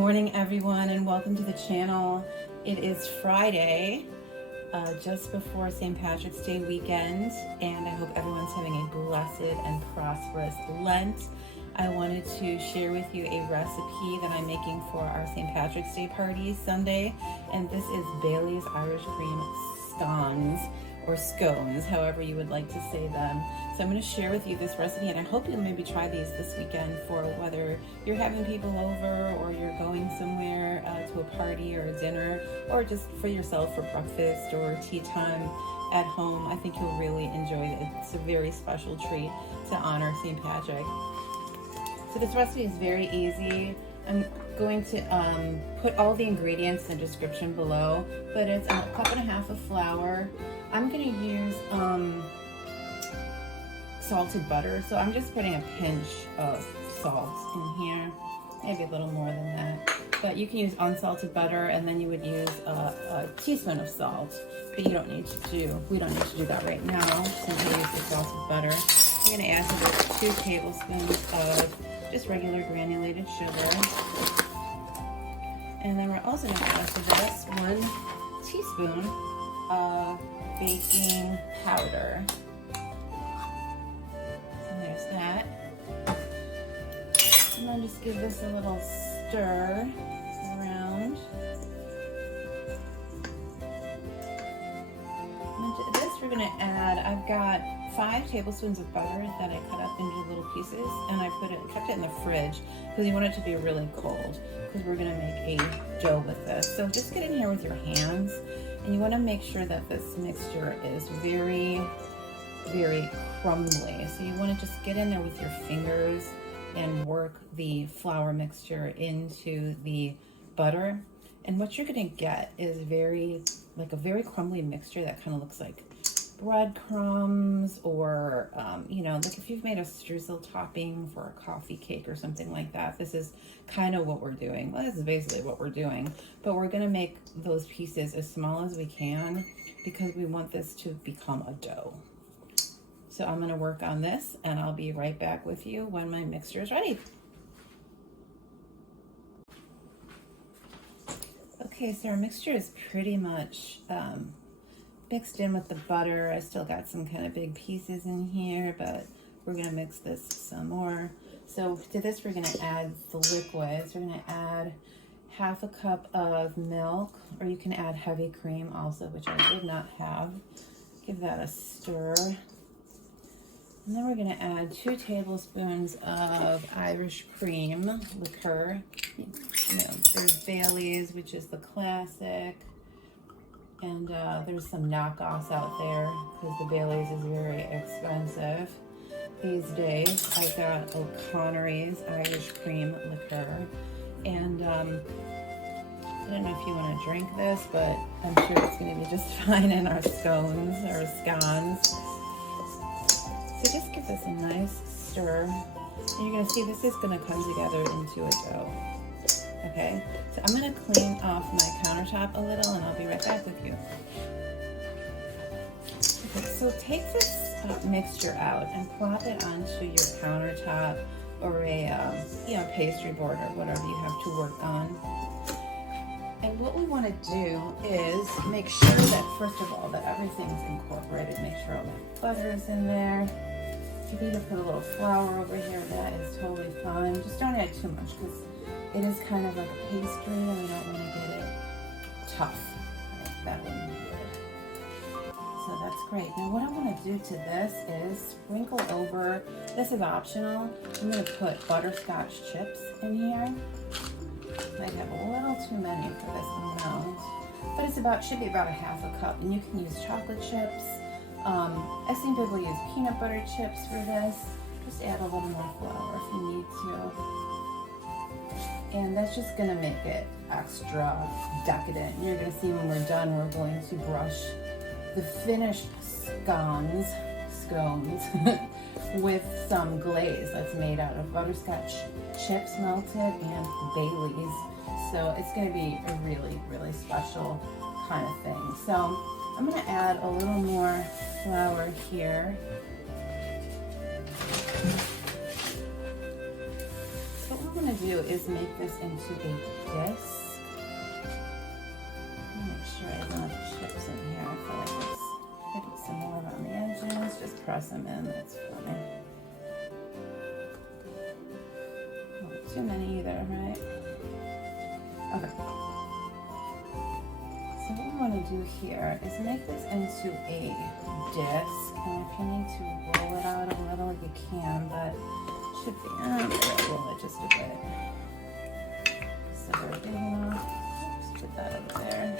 morning, everyone, and welcome to the channel. It is Friday, just before St. Patrick's Day weekend, and I hope everyone's having a blessed and prosperous Lent. I wanted to share with you a recipe that I'm making for our St. Patrick's Day party Sunday, and this is Bailey's Irish Cream Scones, or scones, however you would like to say them. So I'm going to share with you this recipe, and I hope you'll maybe try these this weekend for whether you're having people over or you're going somewhere to a party or a dinner, or just for yourself for breakfast or tea time at home. I think you'll really enjoy it. It's a very special treat to honor St. Patrick. So this recipe is very easy. I'm going to put all the ingredients in the description below, but it's a cup and a half of flour. I'm going to use salted butter, so I'm just putting a pinch of salt in here, maybe a little more than that. But you can use unsalted butter, and then you would use a teaspoon of salt. But we don't need to do that right now, since we use the salted butter. I'm going to add to this 2 tablespoons of just regular granulated sugar. And then we're also going to add to this 1 teaspoon of baking powder. And there's that. And then just give this a little stir around. And to this we're going to add, I've got 5 tablespoons of butter that I cut up into little pieces, and I kept it in the fridge because you want it to be really cold, because we're going to make a dough with this. So just get in here with your hands, and you want to make sure that this mixture is very, very crumbly. So you want to just get in there with your fingers and work the flour mixture into the butter. And what you're going to get is a very crumbly mixture that kind of looks like breadcrumbs, or like if you've made a Drizzle topping for a coffee cake or something like that. This is kind of what we're doing. Well, this is basically what we're doing, but we're going to make those pieces as small as we can because we want this to become a dough. So I'm going to work on this, and I'll be right back with you when my mixture is ready. Okay, so our mixture is pretty much mixed in with the butter. I still got some kind of big pieces in here, but we're going to mix this some more. So to this we're going to add the liquids. We're going to add 1/2 cup of milk, or you can add heavy cream also, which I did not have. Give that a stir. And then we're going to add 2 tablespoons of Irish cream liqueur. There's Bailey's, which is the classic. And there's some knockoffs out there because the Bailey's is very expensive these days. I got O'Connor's Irish cream liqueur. And I don't know if you want to drink this, but I'm sure it's going to be just fine in our scones or scones. So just give this a nice stir. And you're going to see this is going to come together into a dough. Okay, so I'm going to clean off my countertop a little, and I'll be right back with you. Okay, so take this mixture out and plop it onto your countertop or a pastry board or whatever you have to work on. And what we want to do is make sure that, first of all, that everything's incorporated. Make sure all the butter's in there. If you need to put a little flour over here, that is totally fine. Just don't add too much because it is kind of like a pastry, and we don't want to get it tough. Right? That wouldn't be good. So that's great. Now what I want to do to this is sprinkle over, this is optional, I'm going to put butterscotch chips in here. I have a little too many for this amount, but it should be about 1/2 cup, and you can use chocolate chips. I've seen people use peanut butter chips for this. Just add a little more flour if you need to. And that's just going to make it extra decadent. You're going to see when we're done, we're going to brush the finished scones with some glaze that's made out of butterscotch chips melted and Bailey's. So it's going to be a really, really special kind of thing. So I'm going to add a little more flour here. So what I'm going to do is make this into a disc. Make sure I have enough chips in here. I feel like it's maybe some more around the edges. Just press them in. That's fine. Not too many either, right? Okay. So what I want to do here is make this into a disc. And if you need to roll it out a little, you can, but it should be. I'm going to roll it just a bit. So we're doing. Just put that over there.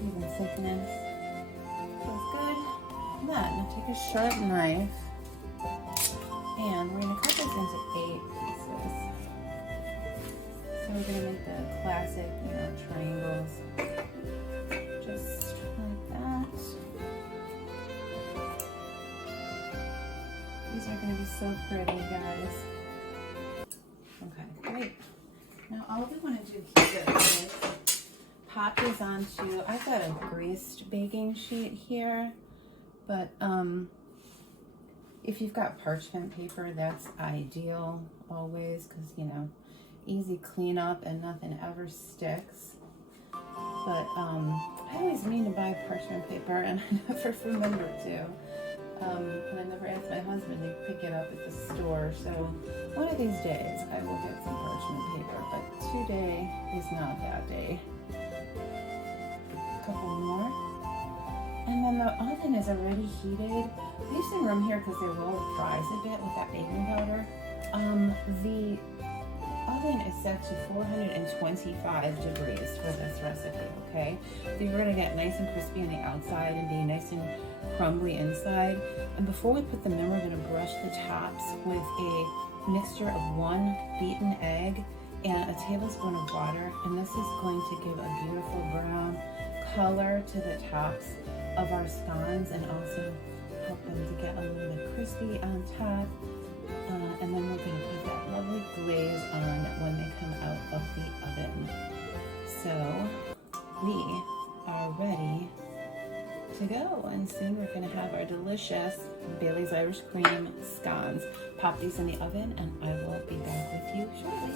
Even thickness. Feels good. And then take a sharp knife and we're going to cut this into 8 pieces. So we're going to make the classic, triangles. Just like that. These are going to be so pretty, guys. Okay, great. Now all we want to do here is pop these onto, I've got a greased baking sheet here, but if you've got parchment paper, that's ideal always, because easy cleanup and nothing ever sticks. But I always mean to buy parchment paper and I never remember to. And I never asked my husband to pick it up at the store. So one of these days I will get some parchment paper, but today is not that day. A couple more. And then the oven is already heated. Leave some room here because they roll fries a bit with that baking powder. The oven is set to 425 degrees for this recipe, okay? So you're gonna get nice and crispy on the outside and be nice and crumbly inside. And before we put them in, we're gonna brush the tops with a mixture of 1 beaten egg and a tablespoon of water. And this is going to give a beautiful brown color to the tops of our scones and also help them to get a little bit crispy on top. And then we're going to put that lovely glaze on when they come out of the oven. So we are ready to go, and soon we're going to have our delicious Bailey's Irish Cream scones. Pop these in the oven and I will be back with you shortly.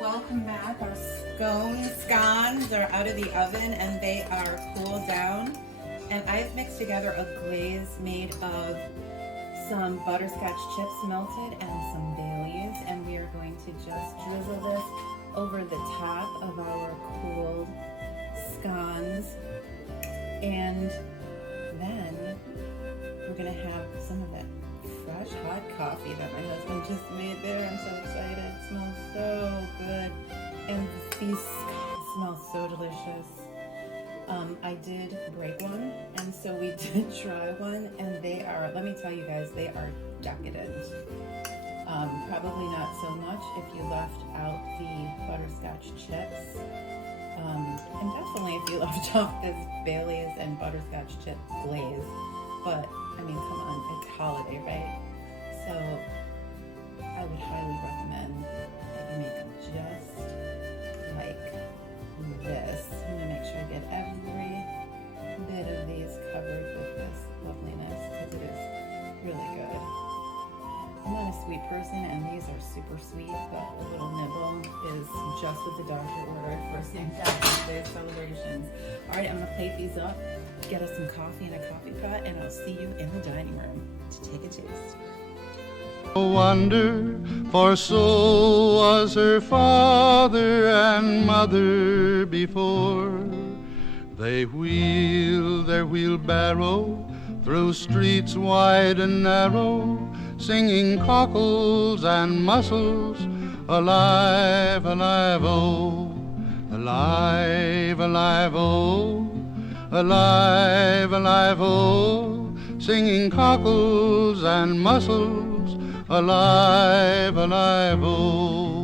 Welcome back. Our scones are out of the oven and they are cooled down. And I've mixed together a glaze made of some butterscotch chips melted and some Baileys. And we are going to just drizzle this over the top of our cooled scones. And then we're going to have some of that fresh hot coffee that my husband just made there. I'm so excited. It smells so good. And these smell so delicious. I did break one, and so we did try one, and they are, let me tell you guys, they are decadent. Probably not so much if you left out the butterscotch chips. And definitely if you left off this Bailey's and butterscotch chip glaze. But, I mean, come on, it's holiday, right? So, I would highly recommend that you make them just like this. I'm going to make sure I get every bit of these covered with this loveliness because it is really good. I'm not a sweet person and these are super sweet, but a little nibble is just what the doctor ordered for St. Patrick's Day celebrations. Alright, I'm going to plate these up, get us some coffee in a coffee pot, and I'll see you in the dining room to take a taste. No wonder, for so was her father and mother before. They wheeled their wheelbarrow through streets wide and narrow, singing cockles and mussels, alive, alive, oh, alive, alive, oh, alive, alive, oh, singing cockles and mussels, alive, alive, oh.